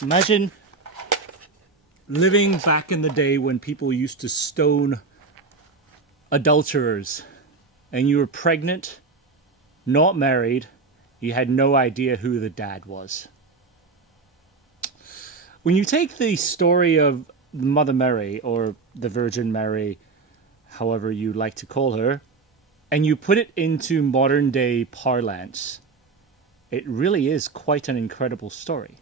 Imagine living back in the day when people used to stone adulterers, and you were pregnant, not married, you had no idea who the dad was. When you take the story of Mother Mary, or the Virgin Mary, however you like to call her, and you put it into modern day parlance, it really is quite an incredible story.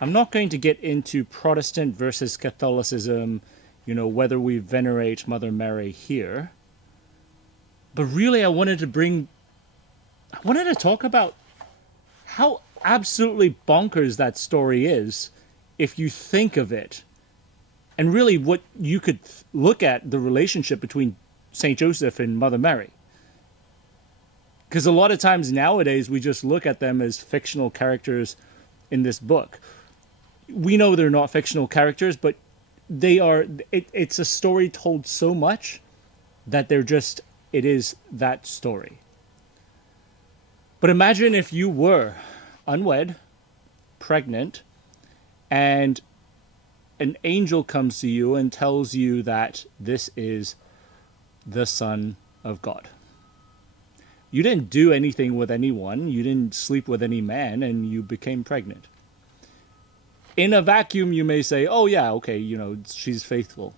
I'm not going to get into Protestant versus Catholicism, whether we venerate Mother Mary here. But really, I wanted to talk about how absolutely bonkers that story is if you think of it. And really what you could look at the relationship between St. Joseph and Mother Mary. Because a lot of times nowadays we just look at them as fictional characters in this book. We know they're not fictional characters, but they are. It's a story told so much that it is that story. But imagine if you were unwed, pregnant, and an angel comes to you and tells you that this is the Son of God. You didn't do anything with anyone, you didn't sleep with any man, and you became pregnant. In a vacuum, you may say, oh yeah, okay, she's faithful.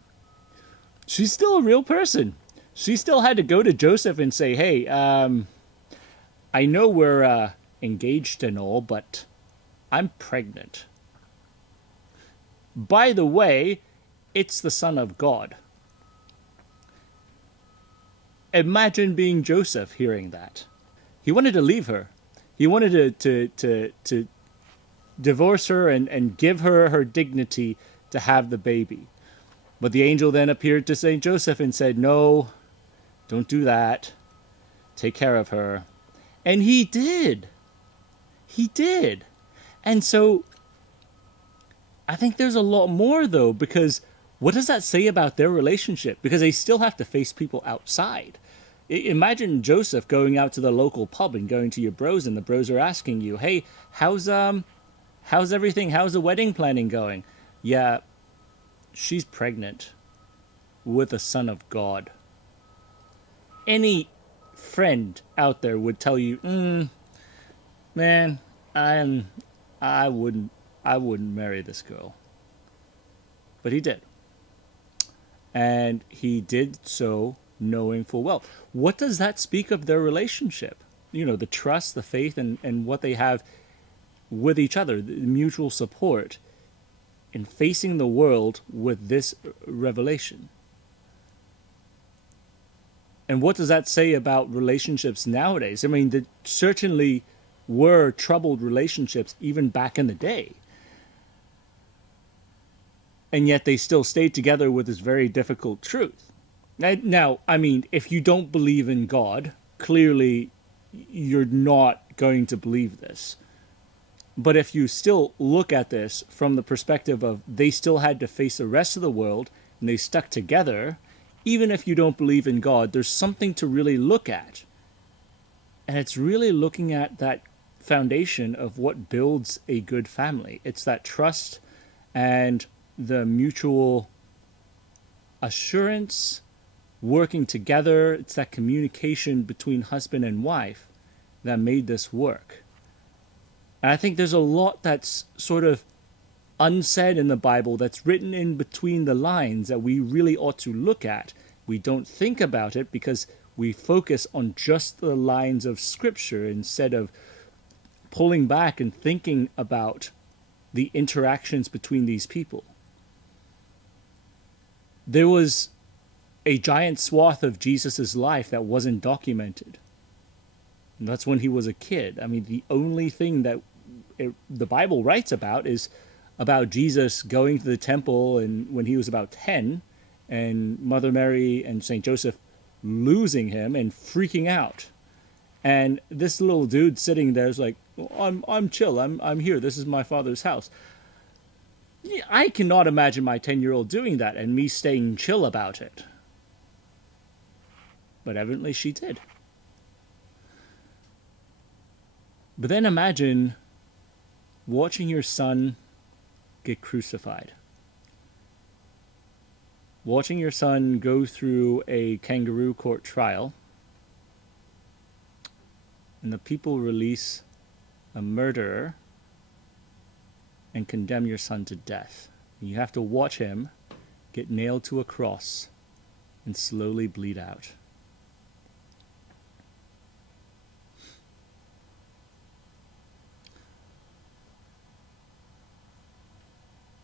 She's still a real person. She still had to go to Joseph and say, hey, I know we're engaged and all, but I'm pregnant. By the way, it's the Son of God. Imagine being Joseph hearing that. He wanted to leave her. He wanted to divorce her and give her her dignity to have the baby. But the angel then appeared to St. Joseph and said, no, don't do that. Take care of her. And he did. He did. And so I think there's a lot more, though, because what does that say about their relationship? Because they still have to face people outside. Imagine Joseph going out to the local pub and going to your bros, and the bros are asking you, hey, how's everything? How's the wedding planning going? Yeah, she's pregnant with a son of God. Any friend out there would tell you, man, I wouldn't marry this girl. But he did. And he did so knowing full well. What does that speak of their relationship? The trust, the faith, and what they have with each other, the mutual support in facing the world with this revelation. And what does that say about relationships nowadays? I mean, there certainly were troubled relationships even back in the day. And yet they still stayed together with this very difficult truth. Now, I mean, if you don't believe in God, clearly you're not going to believe this. But if you still look at this from the perspective of they still had to face the rest of the world and they stuck together, even if you don't believe in God, there's something to really look at. And it's really looking at that foundation of what builds a good family. It's that trust and the mutual assurance, working together. It's that communication between husband and wife that made this work. And I think there's a lot that's sort of unsaid in the Bible that's written in between the lines that we really ought to look at. We don't think about it because we focus on just the lines of Scripture instead of pulling back and thinking about the interactions between these people. There was a giant swath of Jesus' life that wasn't documented. And that's when he was a kid. I mean, the only thing that the Bible writes about is about Jesus going to the temple and when he was about 10, and Mother Mary and St. Joseph losing him and freaking out. And this little dude sitting there is like, well, I'm chill. I'm here. This is my father's house. I cannot imagine my 10-year-old doing that and me staying chill about it. But evidently she did. But then imagine watching your son get crucified. Watching your son go through a kangaroo court trial, and the people release a murderer and condemn your son to death. You have to watch him get nailed to a cross and slowly bleed out.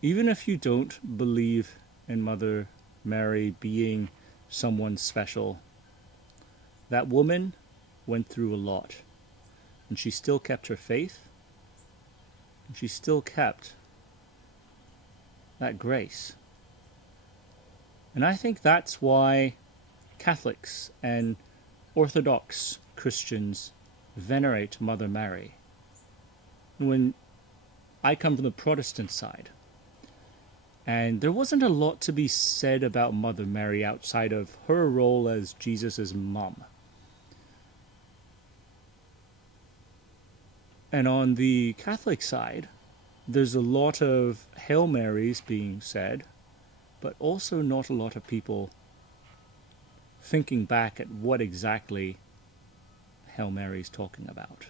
Even if you don't believe in Mother Mary being someone special, that woman went through a lot, and she still kept her faith, and she still kept that grace. And I think that's why Catholics and Orthodox Christians venerate Mother Mary. When I come from the Protestant side, and there wasn't a lot to be said about Mother Mary outside of her role as Jesus' mom. And on the Catholic side, there's a lot of Hail Marys being said, but also not a lot of people thinking back at what exactly Hail Mary's talking about.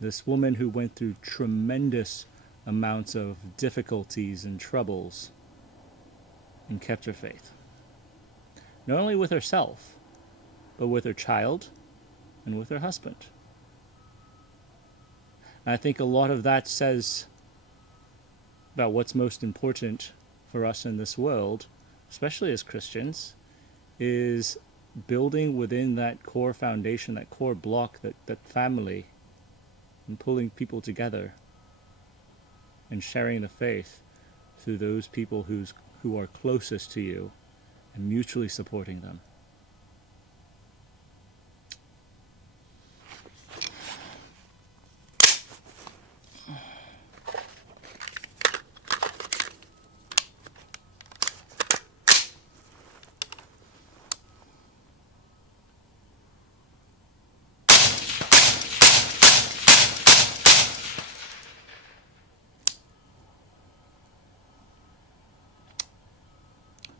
This woman who went through tremendous amounts of difficulties and troubles and kept her faith. Not only with herself, but with her child and with her husband. And I think a lot of that says about what's most important for us in this world, especially as Christians, is building within that core foundation, that core block, that family, and pulling people together and sharing the faith through those people who are closest to you and mutually supporting them.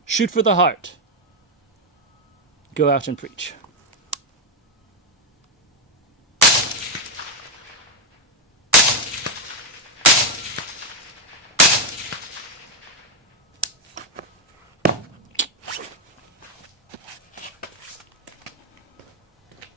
Shoot for the heart. Go out and preach.